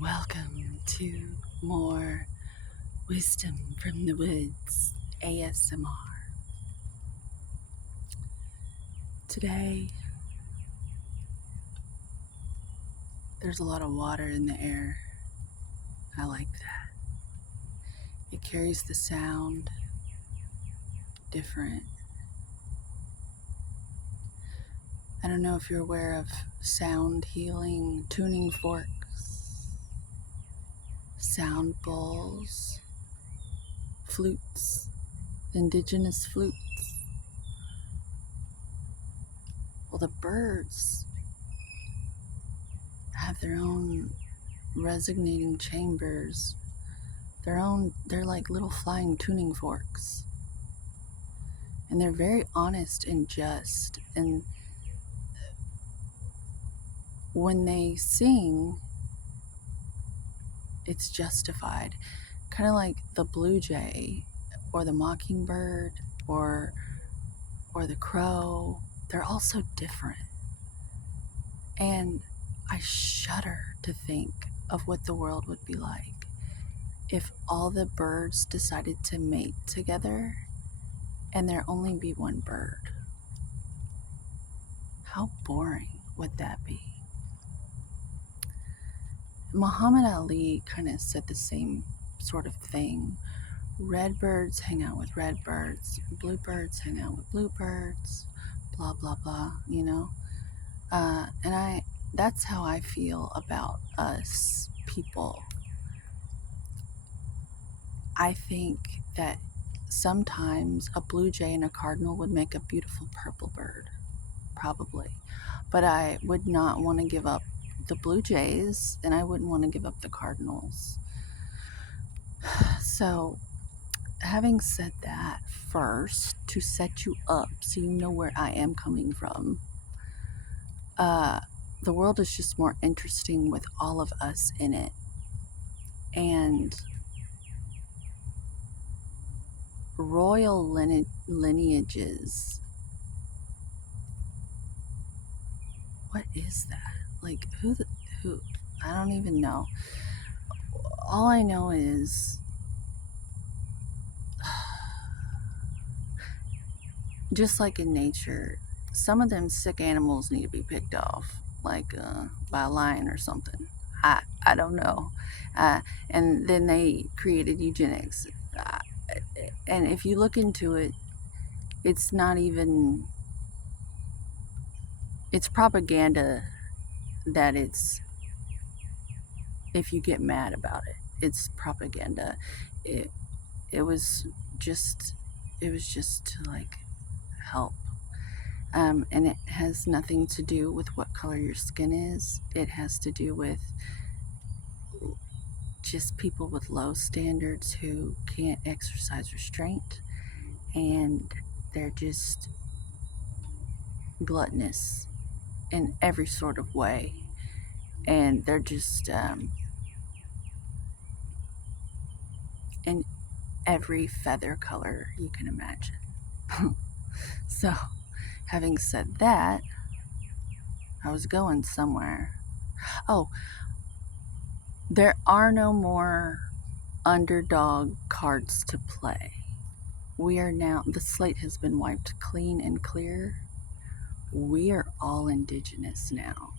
Welcome to more Wisdom from the Woods ASMR. Today, there's a lot of water in the air. I like that. It carries the sound different. I don't know if you're aware of sound healing, tuning forks, sound bowls, flutes, indigenous flutes. Well, the birds have their own resonating chambers. They're like little flying tuning forks. And they're very honest and just. And when they sing, it's justified. Kind of like the blue jay or the mockingbird or the crow. They're all so different. And I shudder to think of what the world would be like if all the birds decided to mate together and there only be one bird. How boring would that be? Muhammad Ali kind of said the same sort of thing. Red birds hang out with red birds, blue birds hang out with blue birds, blah, blah, blah, you know? And that's how I feel about us people. I think that sometimes a blue jay and a cardinal would make a beautiful purple bird, probably. But I would not want to give up the blue jays, and I wouldn't want to give up the cardinals. So, having said that, first, to set you up so you know where I am coming from, the world is just more interesting with all of us in it. And royal lineages, what is that? Like, who, I don't even know. All I know is just like in nature, some of them sick animals need to be picked off, like by a lion or something. I don't know. And then they created eugenics. And if you look into it, it's not even, it's propaganda that it's, if you get mad about it, it's propaganda. It, it was just, it was just to like help. And it has nothing to do with what color your skin is. It has to do with just people with low standards who can't exercise restraint, and they're just gluttonous in every sort of way. And they're just in every feather color you can imagine. So, having said that, I was going somewhere. Oh, there are no more underdog cards to play. We are now, the slate has been wiped clean and clear. We are all indigenous now.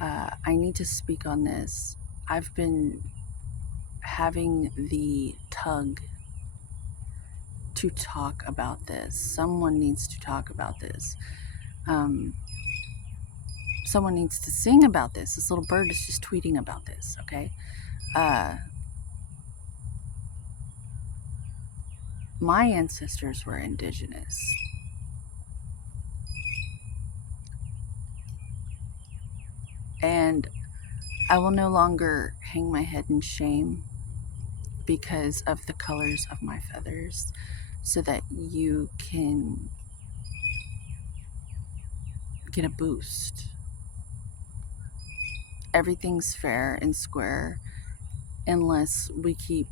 I need to speak on this. I've been having the tug to talk about this. Someone needs to talk about this. Someone needs to sing about this. This little bird is just tweeting about this, okay? My ancestors were indigenous. And I will no longer hang my head in shame because of the colors of my feathers, so that you can get a boost. Everything's fair and square unless we keep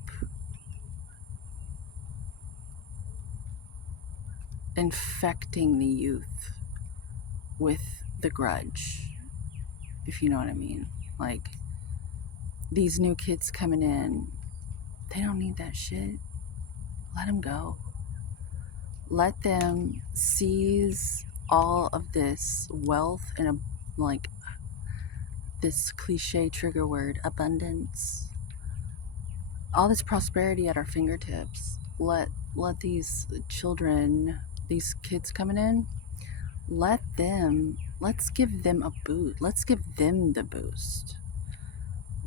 infecting the youth with the grudge, if you know what I mean. Like, these new kids coming in, they don't need that shit. Let them go. Let them seize all of this wealth and like this cliche trigger word, abundance, all this prosperity at our fingertips. Let these children, these kids coming in, let's give them a boot. Let's give them the boost.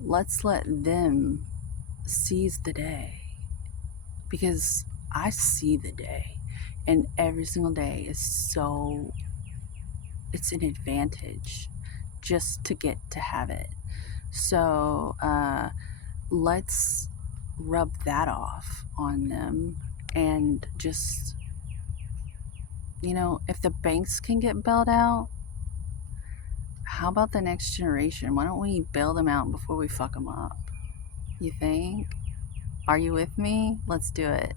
Let's let them seize the day, because I see the day, and every single day is so, it's an advantage just to get to have it. So let's rub that off on them, and just, if the banks can get bailed out, how about the next generation? Why don't we bail them out before we fuck them up? You think? Are you with me? Let's do it.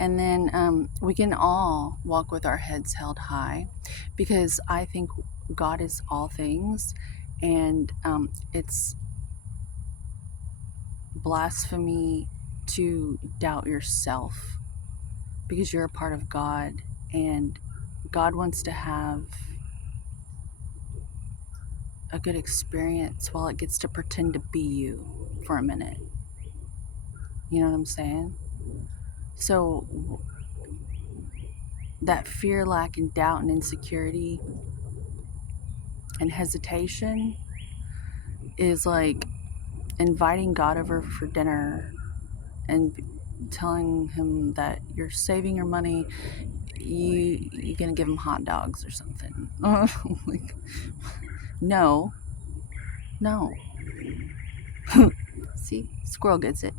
And then we can all walk with our heads held high, because I think God is all things, and it's blasphemy to doubt yourself, because you're a part of God, and God wants to have a good experience while it gets to pretend to be you for a minute. You know what I'm saying? So that fear, lack, and doubt and insecurity and hesitation is like inviting God over for dinner and telling him that you're saving your money. You're gonna give him hot dogs or something. Like, no. See, squirrel gets it.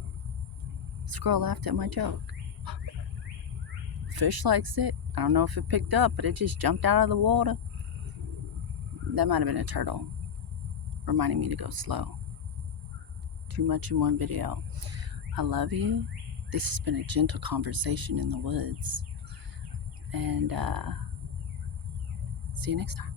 Squirrel laughed at my joke. Fish likes it. I don't know if it picked up, but it just jumped out of the water. That might have been a turtle, reminding me to go slow. Too much in one video. I love you. This has been a gentle conversation in the woods. And see you next time.